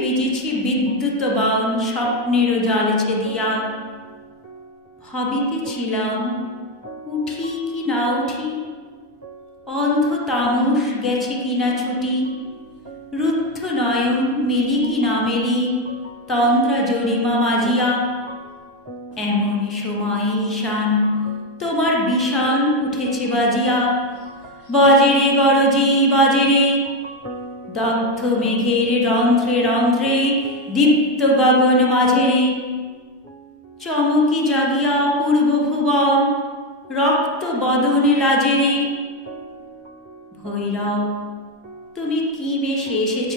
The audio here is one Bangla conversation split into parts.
বেজেছে বিদ্যুৎবান স্বপ্নের জাল ছেদিয়া। ভাবিতেছিলাম উঠি কি না উঠি, অন্ধ তামস গেছে কিনা ছুটি, রুদ্ধ নয়ন মেলি কি না মেলি তন্দ্রা জরিমা মাজিয়া। এমন সময় ঈশান তোমার বিষাণ উঠেছে বাজিয়া। বাজেরে গরজি বাজেরে, দগ্ধ মেঘের রন্ধ্রে রন্ধ্রে দীপ্ত গগন মাঝেরে। চমকি জাগিয়া পূর্ব ভুবন, রক্ত বদনে লাজেরে। ভৈরব তুমি কি বেশে এসেছ,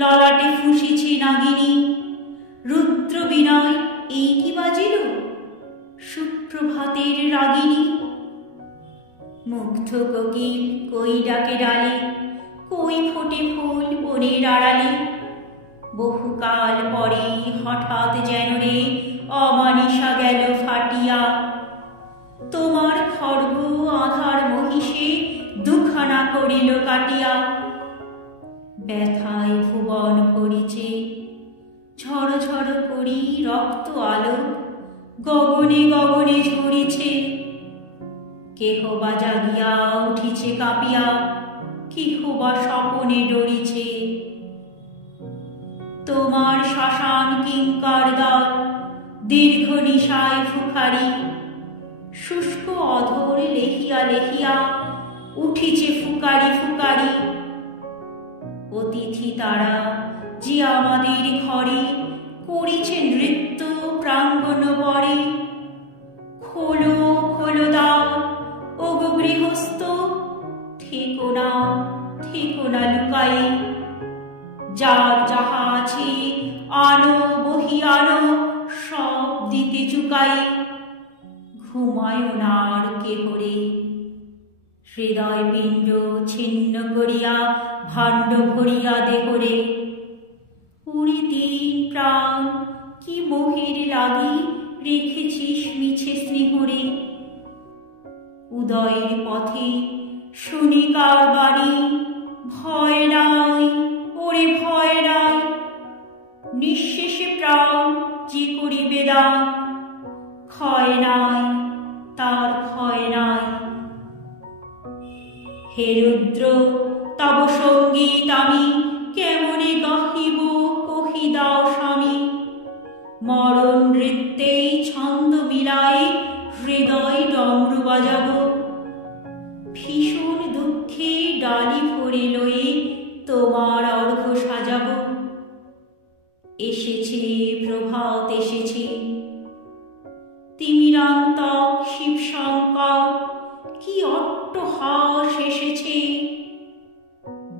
ললাটে ফুঁসেছে নাগিনী। রুদ্র বিনয় এই কি বাজিল, সুপ্রভাতের রাগিনী। মুগ্ধ কোকিল কই ডাকে ডালে, কই ফোটে ফুল বনের আড়ালে। বহুকাল পরে হঠাৎ যেন রে অমানিসা গেল ফাটিয়া। তোমার খড়গ আধার মহিষে দুখানা করিল কাটিয়া। ব্যথায় ভুবন ভরিছে, ঝড় ঝড় করি রক্ত আলো গগনে গগনে ঝরিছে। কেহ বা জাগিয়া উঠিছে কাঁপিয়া, কেহ বা স্বপনে ডরিছে। তোমার শ্মশান কিঙ্কর দল দীর্ঘ নিশায় ফুখারি, শুষ্ক অধর লেখিয়া লেখিয়া উঠিছে ফুকারি ফুকারি। অতিথি তারা যে আমাদের ঘরে করিছে নৃত্য প্রাঙ্গণ বরে। খোলো খোলো দ্বার ওগো গৃহস্থ, থেকো না লুকাই। যার যাহা আছে আনো বহি আনো, সব দিতে চুকাই। ঘুমায় না আর কেহরে, হৃদয় পিণ্ড ছিন্ন করিয়া ভাণ্ড ভরিয়া দেহরে। উড়ি দিন প্রাণ কি মোহের লাগি রেখেছিস মিছে স্নেহরে। উদয়ের পথে শুনি কার বাণী, ভয় নাই ওরে ভয় নাই। নিঃশেষে প্রাণ যে করিবে দান, ক্ষয় নাই তার ক্ষয় নাই। হে রুদ্র তব সঙ্গীত আমি কেমনে গাহিব কহি দাও স্বামী। মরণ নৃত্যেই ছন্দ মিলাই হৃদয় ডমরু বাজাব। ভীষণ দুঃখে ডালি ভরে লয়ে তোমার অর্ঘ্য সাজাব। এসেছে প্রভাত এসেছে, তিমিরান্তক শিবশঙ্কর কি অট্টহাস এসেছে।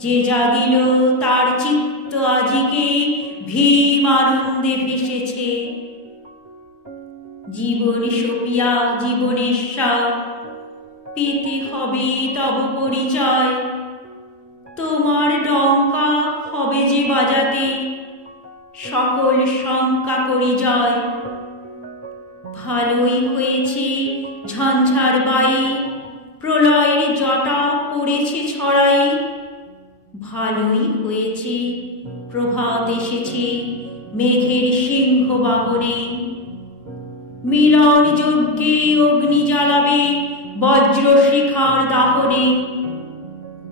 যে জাগিল তার চিত্ত আজিকে ভীম আনন্দে ভেসেছে। জীবন সপিয়া জীবনেশ্বর, পেতে হবে তব পরিচয়। তোমার ডঙ্কা হবে যে বাজাতে, সকল শঙ্কা করি জয়। ভালোই হয়েছে ঝঞ্ঝার বায়ে, প্রলয়ের জটা পড়েছে ছড়াই। ভালোই হয়েছে প্রভাত এসেছে মেঘের সিংহ বাহনে। মিলন যজ্ঞে অগ্নি জ্বালাবে বজ্র শিখার দাহনে।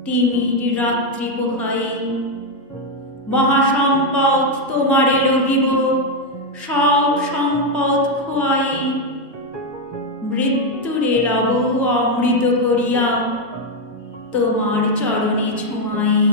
তিমির রাত্রি পোহায়ে মহাসম্পদ তোমারে লভিব, সব সম্পদ খোয়ায়ে। মৃত্যুরে লব অমৃত করিয়া তোমার চরণে ছোঁয়ায়ে।